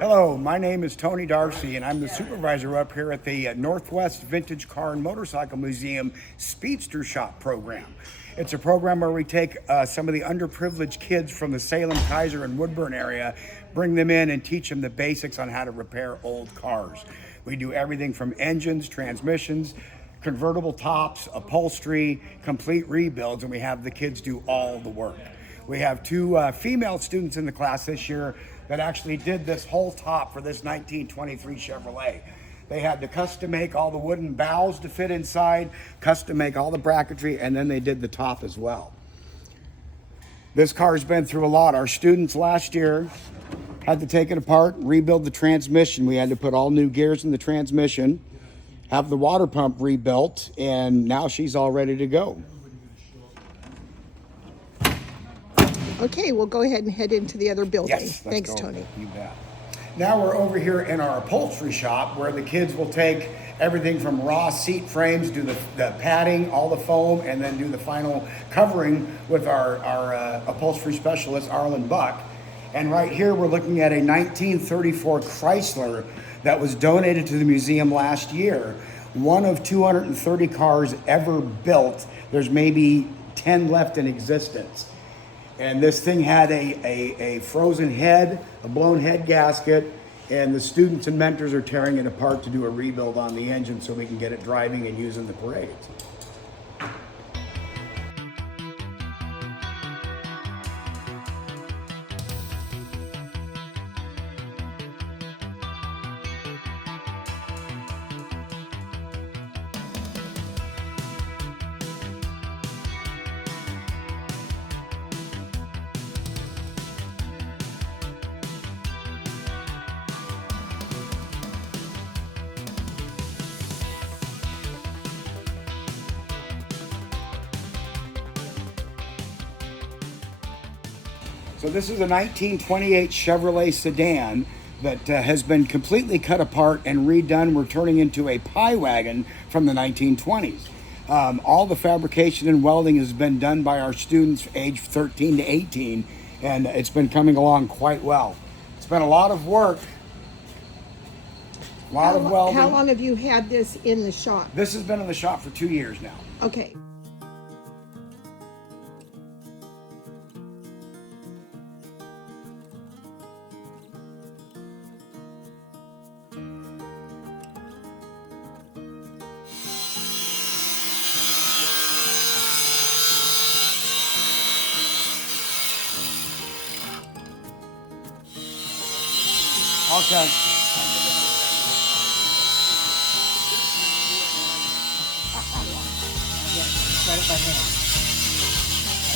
Hello, my name is Tony Darcy, and I'm the supervisor up here at the Northwest Vintage Car and Motorcycle Museum Speedster Shop Program. It's a program where we take some of the underprivileged kids from the Salem, Kaiser, and Woodburn area, bring them in and teach them the basics on how to repair old cars. We do everything from engines, transmissions, convertible tops, upholstery, complete rebuilds, and we have the kids do all the work. We have two female students in the class this year that actually did this whole top for this 1923 Chevrolet. They had to custom make all the wooden bowels to fit inside, custom make all the bracketry, and then they did the top as well. This car's been through a lot. Our students last year had to take it apart, rebuild the transmission. We had to put all new gears in the transmission, have the water pump rebuilt, and now she's all ready to go. Okay, we'll go ahead and head into the other building. Yes, Thanks, go. Tony. You bet. Now we're over here in our upholstery shop where the kids will take everything from raw seat frames, do the padding, all the foam, and then do the final covering with our upholstery specialist, Arlen Buck. And right here we're looking at a 1934 Chrysler that was donated to the museum last year. One of 230 cars ever built. There's maybe 10 left in existence. And this thing had a frozen head, a blown head gasket, and the students and mentors are tearing it apart to do a rebuild on the engine so we can get it driving and using the parades. So this is a 1928 Chevrolet sedan that has been completely cut apart and redone. We're turning into a pie wagon from the 1920s. All the fabrication and welding has been done by our students aged 13 to 18, and it's been coming along quite well. It's been a lot of work, a lot of welding. How long have you had this in the shop? This has been in the shop for 2 years now. Okay. Okay.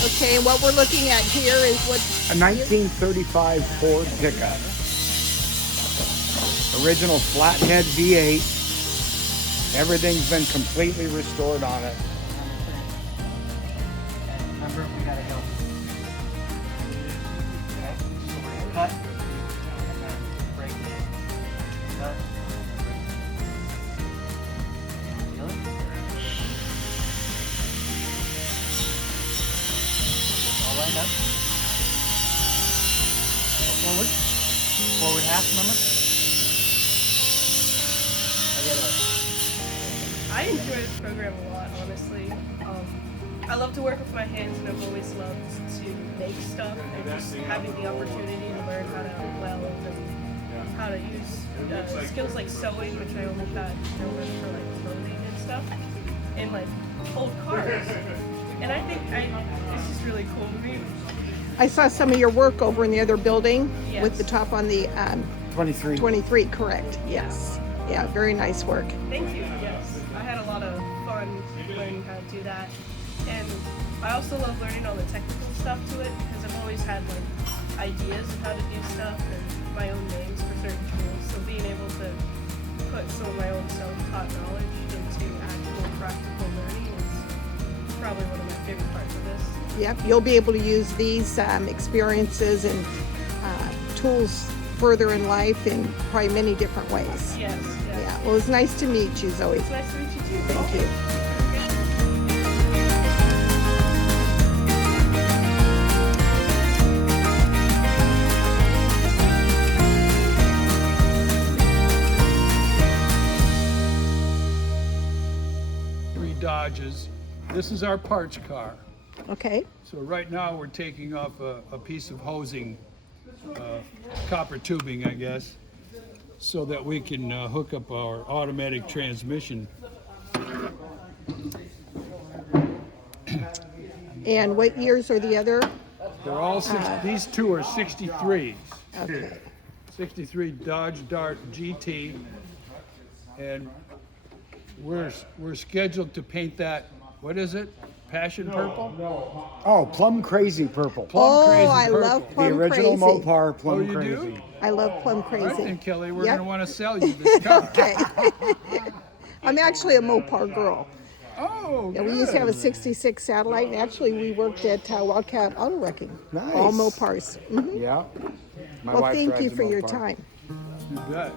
Okay, and what we're looking at here is what? A 1935 Ford pickup. Original flathead V8. Everything's been completely restored on it. Remember, we gotta go. Okay, so we're gonna cut. And then break it. Cut. Break it. Feel it? All lined up. Go forward. Forward half, remember? The other way. I enjoy this program a lot, honestly. I love to work with my hands, and I've always loved to make stuff, and just having the opportunity to learn how to weld and how to use skills like sewing, which I only got learned for like clothing and stuff, and like old cars. And I think it's just really cool to me. I saw some of your work over in the other building with Yes. the top on the 23. 23, correct? Yes. Yeah, very nice work. Thank you, yes. I had a lot of fun learning how to do that. And I also love learning all the technical stuff to it because I've always had like ideas of how to do stuff and my own names for certain tools. So being able to put some of my own self-taught knowledge into actual practical learning is probably one of my favorite parts of this. Yep, you'll be able to use these experiences and tools further in life in probably many different ways. Yes, yes. Yeah, well, it's nice to meet you, Zoe. It's nice to meet you too. Thank you. Dodges. This is our parts car. Okay. So right now we're taking off a piece of hosing, copper tubing, I guess, so that we can hook up our automatic transmission. And what years are the other? They're all these two are 63s. Okay. 63 Dodge Dart GT, and we're scheduled to paint that. What is it? Passion purple? Oh, plum crazy purple. Oh, Crazy I purple. love The plum original crazy. Mopar plum Oh, you crazy. do? I love plum All right crazy. then, Kelly, we're Yep. going to want to sell you this car. Okay. I'm actually a Mopar girl. Oh, Yeah, we used to have a good. 66 Satellite, and actually we worked at Wildcat Auto Wrecking. Nice. All Mopars. Yeah. My Well, wife thank drives you a for your Mopar. time. You bet.